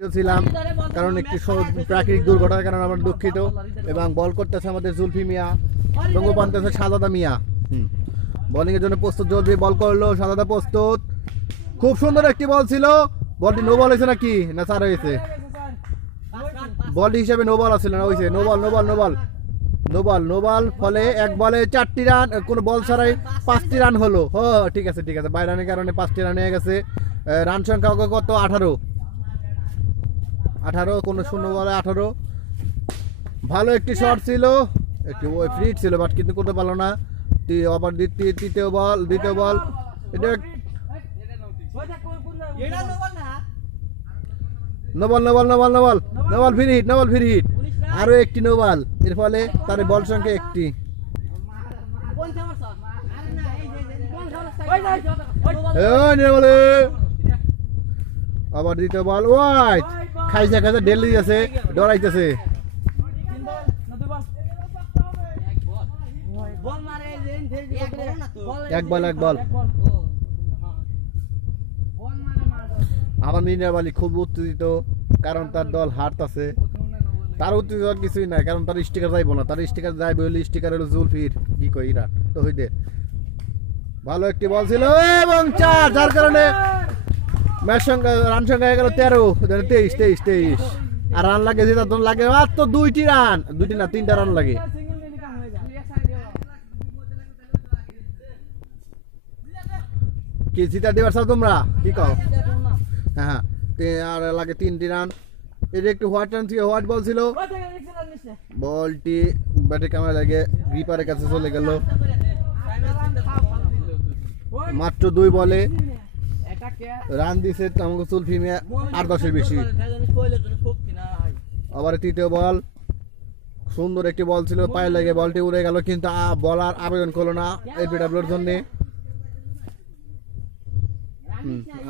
ছিলাম, কারণ একটি প্রাকৃতিক দুর্ঘটনার কারণে আমরা দুঃখিত এবং বল করতেছে আমাদের জুলফি মিয়া রঙ্গ পানতেছে সাদাদা মিয়া। বোলিং এর জন্য প্রস্তুত জলদি বল করল, সাদাদা প্রস্তুত। খুব সুন্দর একটি বল ছিল। বলটি নো বল হয়েছে নাকি? না চার হয়েছে। বলটি হিসেবে নো বল আসছিল না, হয়েছে। No ball no ball no ball no ball no ball ফলে এক বলে চারটি রান কোনো বল ছাড়াই পাঁচটি রান হলো। হ, ঠিক আছে ঠিক আছে। বাই রানের কারণে পাঁচটি রান হয়ে গেছে। রান সংখ্যা কত? আঠারো। আঠারো কোনো শূন্য বলে আঠারো। ভালো একটি শট ছিল একটি ওই ফ্রি ছিল বাট কিন্তু করতে পারল না। আবার দ্বিতীয় তৃতীয় বল দ্বিতীয় বল এটা no ball no ball no ball no ball no ball free hit no ball free hit আরও একটি নোবল এর ফলে তার বল সংখ্যা একটি। আবার দ্বিতীয় বল ওয়াইট খাইছে খাইছে ডেলি আছে, ডরাইতেছে। এক বল এক বল। আমার নির্বালি খুব উত্তেজিত, কারণ তার দল হারতাছে। তার উত্তেজিত কিছুই নাই, কারণ তার স্টিকার যাইব না। তার স্টিকার যাইবে হলে স্টিকার হলো জুলফির, কি কই এরা, তো হইতে। ভালো একটি বল ছিল, এবং চার, যার কারণে ম্যাচ সংখ্যা রান সংখ্যা হয়ে গেল তেরো তেইশ তেইশ তেইশ। আর রান লাগে যেটা, তোর লাগে মাত্র দুইটি রান। দুইটি না, তিনটা রান লাগে। কি জিতা দিবার চাও তোমরা? কি কও? হ্যাঁ হ্যাঁ। আর লাগে তিনটি রান। এটা একটু হোয়াইট রান ছিল হোয়াইট বল ছিল। বলটি ব্যাটে কামে লাগে? গ্রিপারের কাছে চলে গেল। মাত্র দুই বলে। রান দিছে আমাকে চুলফি মিয়া আট দশের বেশি আবার তৃতীয় বল সুন্দর একটি বল ছিল পায়ে লেগে বলটি উড়ে গেল কিন্তু বলার আবেদন করল না এলপিডাব্লিউর জন্য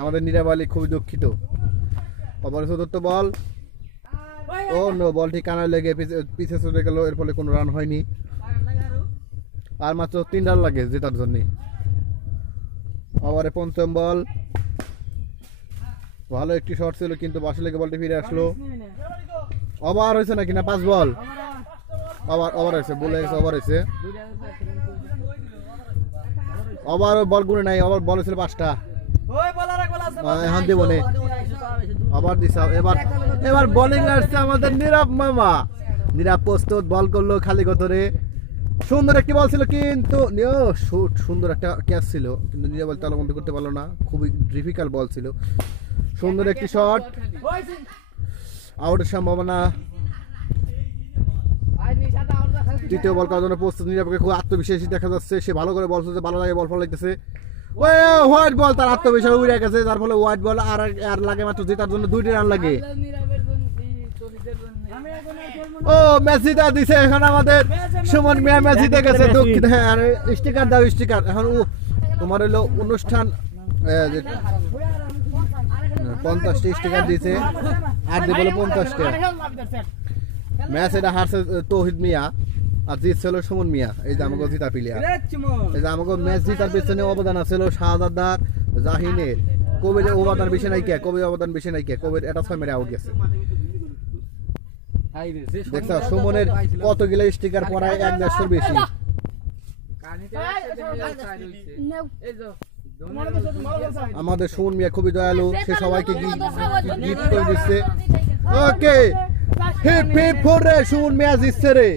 আমাদের নিরাবালি খুবই দুঃখিত আবার চতুর্থ বল ও নো বলটি কানায় লেগে পিছে- পিছে চলে গেল এর ফলে কোনো রান হয়নি আর মাত্র তিন রান লাগে জেতার জন্য আবার পঞ্চম বল ভালো একটি শট ছিল কিন্তু বাসে লেগে বলটি ফিরে আসলো। ওভার হয়েছে নাকি না? পাঁচ বল। ওভার ওভার হয়েছে বলে গেছে ওভার হয়েছে। ওভার বল গুনে নাই ওভার বল ছিল পাঁচটা। এখন দেবো নে। আবার দিছা এবার এবার বোলিং আসছে আমাদের নীরব মামা। নীরব প্রস্তুত বল করল খালি গতরে। সুন্দর একটি বল ছিল কিন্তু শুট সুন্দর একটা ক্যাচ ছিল। কিন্তু নীরব বল তালবন্ধ করতে পারল না। খুবই ডিফিকাল্ট বল ছিল। সুন্দর একটি শট আউটের সম্ভাবনা। তৃতীয় বল করার জন্য প্রস্তুত নীরবকে খুব আত্মবিশ্বাসী দেখা যাচ্ছে। সে ভালো করে বল ফেলছে ভালো লাগে বল ফল লাগতেছে। হোয়াইট বল তার আত্মবিশ্বাস উড়ে গেছে যার ফলে হোয়াইট বল আর আর লাগে মাত্র জেতার জন্য দুইটি রান লাগে। ও মেসিটা দিছে এখন আমাদের। সুমন মিয়া মেসি গেছে দুঃখিত। হ্যাঁ আর স্টিকার দাও স্টিকার এখন তোমার হলো অনুষ্ঠান পঞ্চাশটি স্টিকার দিয়েছে আর দিয়ে বলে পঞ্চাশটা ম্যাচ এটা হারছে তৌহিদ মিয়া আর জিতছিল সুমন মিয়া এই যে আমাকে জিতা প্লেয়ার। এই যে আমাকে ম্যাচ জিতার পেছনে অবদান আছে জাহাদার জাহিনের। কবির অবদান বেশি নাই কে? কবির অবদান বেশি নাই কে? কবির এটা ছয় মেরে আউট গেছে। দেখছ সুমনের কতগুলো স্টিকার পরায় এক দেড়শোর বেশি। আমাদের সুমন মিয়া খুবই দয়ালু সে সবাইকে গিফট করে দিচ্ছে। ওকে হিপ হিপ রে সুমন মিয়া জিতছে রে।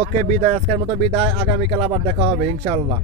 ওকে বিদায় আজকের মতো বিদায়। আগামীকাল আবার দেখা হবে ইনশাআল্লাহ।